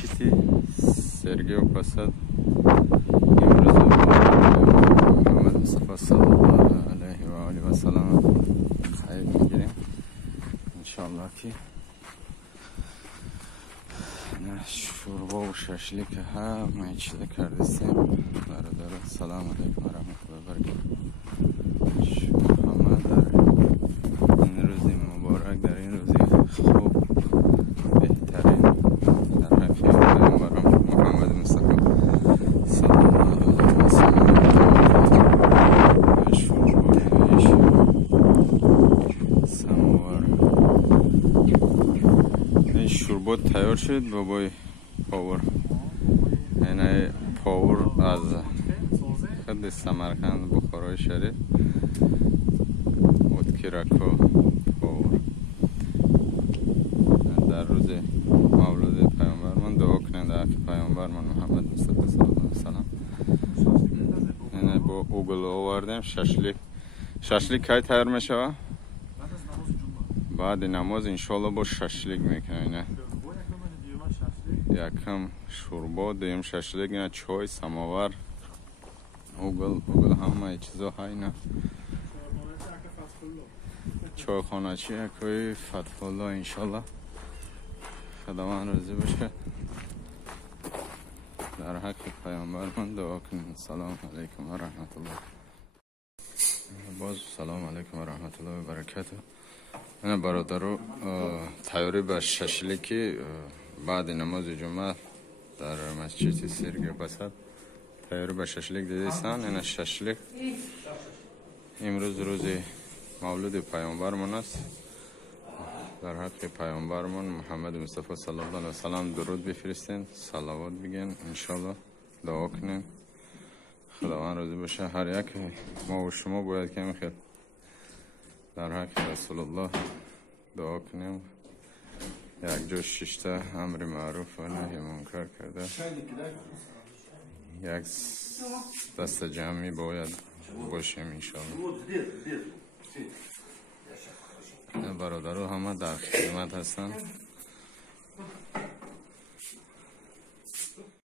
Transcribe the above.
مسجد سرگیو پسد امروز محمد مصطفی صلی الله علیه و آله و سلام خیر میگیریم انشاءالله که شوربا و ششلیک ها میچیده کردستیم برادر. سلام علیکم و رحمت الله و برکاته. محمد در این روزی مبارک، در این روزی خوب بهترین در حقی پیامبرم محمد مصطفی صلی الله علیه و سلم شوربایش سماور این شوربا تیار شد بابای پاور. این پاور از خود سمرقند بخارای شریف اتکیرکا پاور. در روز مولود پیامبر من دعا کنید در پیامبر من محمد مصطفی صلی الله علیه و سلم. این با اوگل آوردیم ششلیک کی تیار میشه؟ بعد نماز انشالله با ششلیک میکنه. یکم شوربا، دویم ششلیک، چای، سماور، اوگل همه چیزا های نه. چای خانه چی اکوی فتح الله انشالله خداوند راضی باشه. در حق پیامبر من دعا کنید. سلام علیکم و رحمت الله. باز سلام علیکم و رحمت الله و برکاته. من برادرو تیاری به ششلیکی بعد نماز جمعه در مسجد سرگی پسد تیاری به ششلیک دیدیستان. این ششلیک امروز روز مولود پیامبرمون است. در حق پیامبرمون محمد مصطفی صلی الله علیه و سلم درود بفرستین، صلوات بگین، انشالله دعا کنین خداوند راضی باشه. هر یک ما و شما باید که خیر در حق رسول الله دعا کنیم. یک جا ششته امر معروف و نهی منکر کرده. یک دست جمعی باید باشیم انشالله. برادرها همه در خدمت هستن.